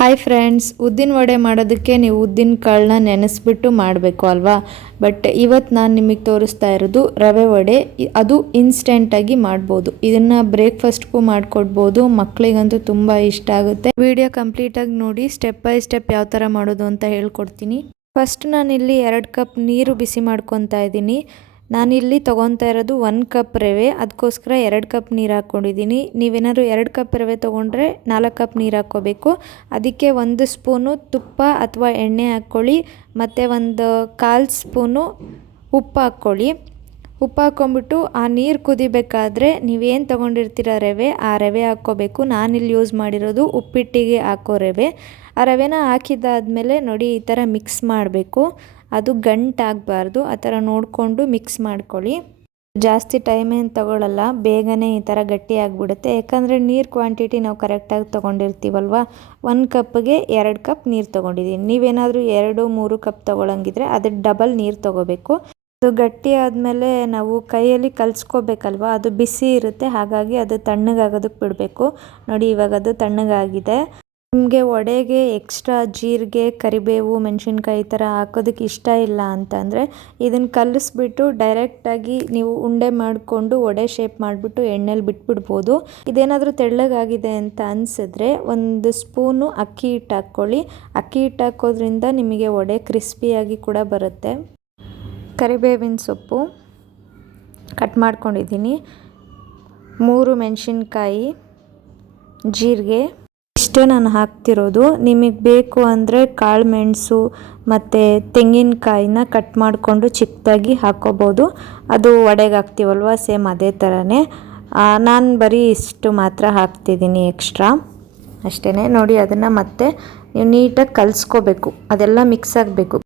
Hi friends, ಉದ್ದಿನ ವಡೆ ಮಾಡೋದಕ್ಕೆ ನೀವು ಉದ್ದಿನ ಕಾಳನ್ನ ನೆನೆಸ್ಬಿಟ್ಟು ಮಾಡಬೇಕು ಅಲ್ವಾ. ಬಟ್ ಇವತ್ತು ನಾನು ನಿಮಗೆ ತೋರಿಸ್ತಾ ಇರೋದು ರವೆ ವಡೆ. ಅದು ಇನ್ಸ್ಟೆಂಟಾಗಿ ಮಾಡ್ಬೋದು. ಇದನ್ನು ಬ್ರೇಕ್ಫಾಸ್ಟ್ಗೂ ಮಾಡಿಕೊಡ್ಬೋದು. ಮಕ್ಕಳಿಗಂತೂ ತುಂಬ ಇಷ್ಟ ಆಗುತ್ತೆ. ವಿಡಿಯೋ ಕಂಪ್ಲೀಟಾಗಿ ನೋಡಿ, ಸ್ಟೆಪ್ ಬೈ ಸ್ಟೆಪ್ ಯಾವ ಥರ ಮಾಡೋದು ಅಂತ ಹೇಳ್ಕೊಡ್ತೀನಿ. ಫಸ್ಟ್ ನಾನಿಲ್ಲಿ 2 ಕಪ್ ನೀರು ಬಿಸಿ ಮಾಡ್ಕೊತಾ ಇದ್ದೀನಿ. ನಾನಿಲ್ಲಿ ತೊಗೊತಾ ಇರೋದು 1 ಕಪ್ ರವೆ, ಅದಕ್ಕೋಸ್ಕರ 2 ಕಪ್ ನೀರು ಹಾಕ್ಕೊಂಡಿದ್ದೀನಿ. ನೀವೇನಾದ್ರು 2 ಕಪ್ ರವೆ ತೊಗೊಂಡ್ರೆ 4 ಕಪ್ ನೀರು ಹಾಕ್ಕೋಬೇಕು. ಅದಕ್ಕೆ 1 ಸ್ಪೂನು ತುಪ್ಪ ಅಥವಾ ಎಣ್ಣೆ ಹಾಕ್ಕೊಳ್ಳಿ, ಮತ್ತು 1/4 ಸ್ಪೂನು ಉಪ್ಪು ಹಾಕ್ಕೊಳ್ಳಿ. ಉಪ್ಪು ಹಾಕ್ಕೊಂಬಿಟ್ಟು ಆ ನೀರು ಕುದಿಬೇಕಾದ್ರೆ ನೀವೇನು ತೊಗೊಂಡಿರ್ತೀರ ರವೆ, ಆ ರವೆ ಹಾಕ್ಕೋಬೇಕು. ನಾನಿಲ್ಲಿ ಯೂಸ್ ಮಾಡಿರೋದು ಉಪ್ಪಿಟ್ಟಿಗೆ ಹಾಕೋ ರವೆ. ಆ ರವೆನ ಹಾಕಿದ್ದಾದಮೇಲೆ ನೋಡಿ ಈ ಥರ ಮಿಕ್ಸ್ ಮಾಡಬೇಕು. ಅದು ಗಂಟಾಗಬಾರ್ದು, ಆ ಥರ ನೋಡಿಕೊಂಡು ಮಿಕ್ಸ್ ಮಾಡ್ಕೊಳ್ಳಿ. ಜಾಸ್ತಿ ಟೈಮ್ ಏನು ತಗೊಳ್ಳಲ್ಲ, ಬೇಗನೆ ಈ ಥರ ಗಟ್ಟಿ ಆಗಿಬಿಡುತ್ತೆ. ಯಾಕಂದರೆ ನೀರು ಕ್ವಾಂಟಿಟಿ ನಾವು ಕರೆಕ್ಟಾಗಿ ತೊಗೊಂಡಿರ್ತೀವಲ್ವ. 1 ಕಪ್ಗೆ 2 ಕಪ್ ನೀರು ತೊಗೊಂಡಿದ್ದೀನಿ. ನೀವೇನಾದರೂ 2-3 ಕಪ್ ತೊಗೊಳಂಗಿದ್ರೆ ಅದ್ರ ಡಬಲ್ ನೀರು ತೊಗೋಬೇಕು. ಅದು ಗಟ್ಟಿ ಆದಮೇಲೆ ನಾವು ಕೈಯಲ್ಲಿ ಕಲಿಸ್ಕೋಬೇಕಲ್ವ, ಅದು ಬಿಸಿ ಇರುತ್ತೆ. ಹಾಗಾಗಿ ಅದು ತಣ್ಣಗಾಗೋದಕ್ಕೆ ಬಿಡಬೇಕು. ನೋಡಿ ಇವಾಗ ಅದು ತಣ್ಣಗಾಗಿದೆ. ನಿಮಗೆ ವಡೆಗೆ ಎಕ್ಸ್ಟ್ರಾ ಜೀರಿಗೆ, ಕರಿಬೇವು, ಮೆಣಸಿನ್ಕಾಯಿ ಈ ಥರ ಹಾಕೋದಕ್ಕೆ ಇಷ್ಟ ಇಲ್ಲ ಅಂತಂದರೆ ಇದನ್ನು ಕಲಿಸ್ಬಿಟ್ಟು ಡೈರೆಕ್ಟಾಗಿ ನೀವು ಉಂಡೆ ಮಾಡಿಕೊಂಡು ವಡೆ ಶೇಪ್ ಮಾಡಿಬಿಟ್ಟು ಎಣ್ಣೆಲಿ ಬಿಟ್ಬಿಡ್ಬೋದು. ಇದೇನಾದರೂ ತೆಳ್ಳಗಾಗಿದೆ ಅಂತ ಅನಿಸಿದ್ರೆ 1 ಸ್ಪೂನು ಅಕ್ಕಿ ಹಿಟ್ಟು ಹಾಕ್ಕೊಳ್ಳಿ. ಅಕ್ಕಿ ಹಿಟ್ಟು ಹಾಕೋದ್ರಿಂದ ನಿಮಗೆ ವಡೆ ಕ್ರಿಸ್ಪಿಯಾಗಿ ಕೂಡ ಬರುತ್ತೆ. ಕರಿಬೇವಿನ ಸೊಪ್ಪು ಕಟ್ ಮಾಡ್ಕೊಂಡಿದ್ದೀನಿ, 3 ಮೆಣಸಿನ್ಕಾಯಿ, ಜೀರಿಗೆ, ಇಷ್ಟೇ ನಾನು ಹಾಕ್ತಿರೋದು. ನಿಮಗೆ ಬೇಕು ಅಂದರೆ ಕಾಳು ಮೆಣಸು ಮತ್ತು ತೆಂಗಿನಕಾಯಿನ ಕಟ್ ಮಾಡಿಕೊಂಡು ಚಿಕ್ಕದಾಗಿ ಹಾಕ್ಕೋಬೋದು. ಅದು ವಡೆಗೆ ಹಾಕ್ತೀವಲ್ವ, ಸೇಮ್ ಅದೇ ಥರನೇ. ನಾನು ಬರೀ ಇಷ್ಟು ಮಾತ್ರ ಹಾಕ್ತಿದ್ದೀನಿ ಎಕ್ಸ್ಟ್ರಾ, ಅಷ್ಟೇ. ನೋಡಿ ಅದನ್ನು ಮತ್ತೆ ನೀವು ನೀಟಾಗಿ ಕಲಿಸ್ಕೋಬೇಕು, ಅದೆಲ್ಲ ಮಿಕ್ಸ್ ಆಗಬೇಕು.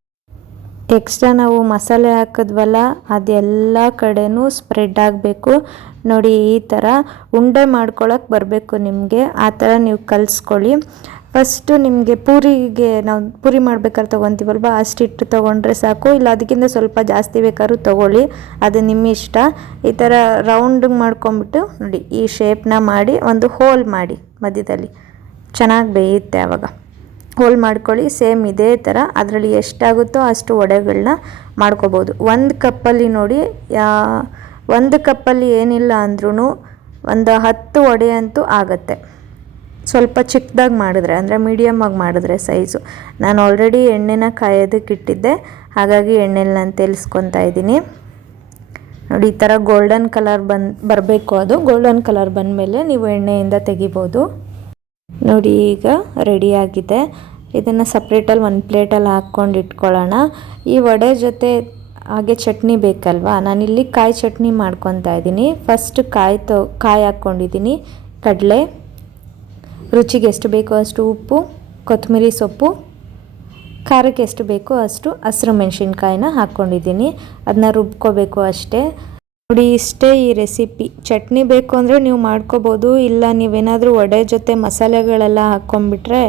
ಎಕ್ಸ್ಟ್ರಾ ನಾವು ಮಸಾಲೆ ಹಾಕಿದ್ವಲ್ಲ ಅದೆಲ್ಲ ಕಡೆನೂ ಸ್ಪ್ರೆಡ್ ಆಗಬೇಕು. ನೋಡಿ ಈ ಥರ ಉಂಡೆ ಮಾಡ್ಕೊಳಕ್ಕೆ ಬರಬೇಕು ನಿಮಗೆ, ಆ ಥರ ನೀವು ಕಲಿಸ್ಕೊಳ್ಳಿ. ಫಸ್ಟು ನಿಮಗೆ ಪೂರಿಗೆ ನಾವು ಪೂರಿ ಮಾಡ್ಬೇಕಾದ್ರೆ ತೊಗೊತೀವಲ್ವ, ಅಷ್ಟಿಟ್ಟು ತೊಗೊಂಡ್ರೆ ಸಾಕು. ಇಲ್ಲ ಅದಕ್ಕಿಂತ ಸ್ವಲ್ಪ ಜಾಸ್ತಿ ಬೇಕಾದ್ರೂ ತೊಗೊಳ್ಳಿ, ಅದು ನಿಮ್ಮ ಇಷ್ಟ. ಈ ಥರ ರೌಂಡಿಗೆ ಮಾಡ್ಕೊಂಬಿಟ್ಟು ನೋಡಿ ಈ ಶೇಪ್ನ ಮಾಡಿ ಒಂದು ಹೋಲ್ ಮಾಡಿ ಮಧ್ಯದಲ್ಲಿ, ಚೆನ್ನಾಗಿ ಬೇಯುತ್ತೆ ಆವಾಗ. ಹೋಲ್ ಮಾಡ್ಕೊಳ್ಳಿ. ಸೇಮ್ ಇದೇ ಥರ ಅದರಲ್ಲಿ ಎಷ್ಟಾಗುತ್ತೋ ಅಷ್ಟು ವಡೆಗಳನ್ನ ಮಾಡ್ಕೋಬೋದು. 1 ಕಪ್ಪಲ್ಲಿ ನೋಡಿ, 1 ಕಪ್ಪಲ್ಲಿ ಏನಿಲ್ಲ ಅಂದ್ರೂ 10 ವಡೆ ಅಂತೂ ಆಗುತ್ತೆ. ಸ್ವಲ್ಪ ಚಿಕ್ಕದಾಗಿ ಮಾಡಿದ್ರೆ, ಅಂದರೆ ಮೀಡಿಯಮ್ಮಾಗಿ ಮಾಡಿದ್ರೆ ಸೈಜು. ನಾನು ಆಲ್ರೆಡಿ ಎಣ್ಣೆನ ಕಾಯೋದಕ್ಕೆ ಇಟ್ಟಿದ್ದೆ, ಹಾಗಾಗಿ ಎಣ್ಣೆಲಿ ನಾನು ತೆಲಿಸ್ಕೊತಾ ಇದ್ದೀನಿ. ನೋಡಿ ಈ ಥರ ಗೋಲ್ಡನ್ ಕಲರ್ ಬರಬೇಕು. ಅದು ಗೋಲ್ಡನ್ ಕಲರ್ ಬಂದಮೇಲೆ ನೀವು ಎಣ್ಣೆಯಿಂದ ತೆಗಿಬೋದು. ನೋಡಿ ಈಗ ರೆಡಿಯಾಗಿದೆ. ಇದನ್ನು ಸಪ್ರೇಟಲ್ಲಿ 1 ಪ್ಲೇಟಲ್ಲಿ ಹಾಕ್ಕೊಂಡು ಇಟ್ಕೊಳ್ಳೋಣ. ಈ ವಡೆ ಜೊತೆ ಹಾಗೆ ಚಟ್ನಿ ಬೇಕಲ್ವಾ, ನಾನಿಲ್ಲಿ ಕಾಯಿ ಚಟ್ನಿ ಮಾಡ್ಕೊತಾ ಇದ್ದೀನಿ. ಫಸ್ಟ್ ಕಾಯಿ ಹಾಕ್ಕೊಂಡಿದ್ದೀನಿ, ಕಡಲೆ, ರುಚಿಗೆ ಎಷ್ಟು ಬೇಕೋ ಅಷ್ಟು ಉಪ್ಪು, ಕೊತ್ತಂಬರಿ ಸೊಪ್ಪು, ಖಾರಕ್ಕೆ ಎಷ್ಟು ಬೇಕೋ ಅಷ್ಟು ಹಸಿರು ಮೆಣಸಿನ್ಕಾಯಿನ ಹಾಕ್ಕೊಂಡಿದ್ದೀನಿ. ಅದನ್ನ ರುಬ್ಕೋಬೇಕು ಅಷ್ಟೇ. ನೋಡಿ ಇಷ್ಟೇ ಈ ರೆಸಿಪಿ. ಚಟ್ನಿ ಬೇಕು ಅಂದರೆ ನೀವು ಮಾಡ್ಕೋಬೋದು, ಇಲ್ಲ ನೀವೇನಾದರೂ ವಡೆ ಜೊತೆ ಮಸಾಲೆಗಳೆಲ್ಲ ಹಾಕ್ಕೊಂಡ್ಬಿಟ್ರೆ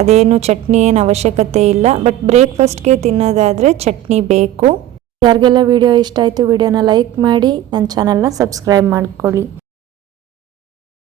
ಅದೇನು ಚಟ್ನಿ ಏನು ಅವಶ್ಯಕತೆ ಇಲ್ಲ. ಬಟ್ ಬ್ರೇಕ್ಫಾಸ್ಟ್ಗೆ ತಿನ್ನೋದಾದರೆ ಚಟ್ನಿ ಬೇಕು. ಯಾರಿಗೆಲ್ಲ ವಿಡಿಯೋ ಇಷ್ಟ ಆಯಿತು ವಿಡಿಯೋನ ಲೈಕ್ ಮಾಡಿ, ನನ್ನ ಚಾನಲ್ನ ಸಬ್ಸ್ಕ್ರೈಬ್ ಮಾಡ್ಕೊಳ್ಳಿ.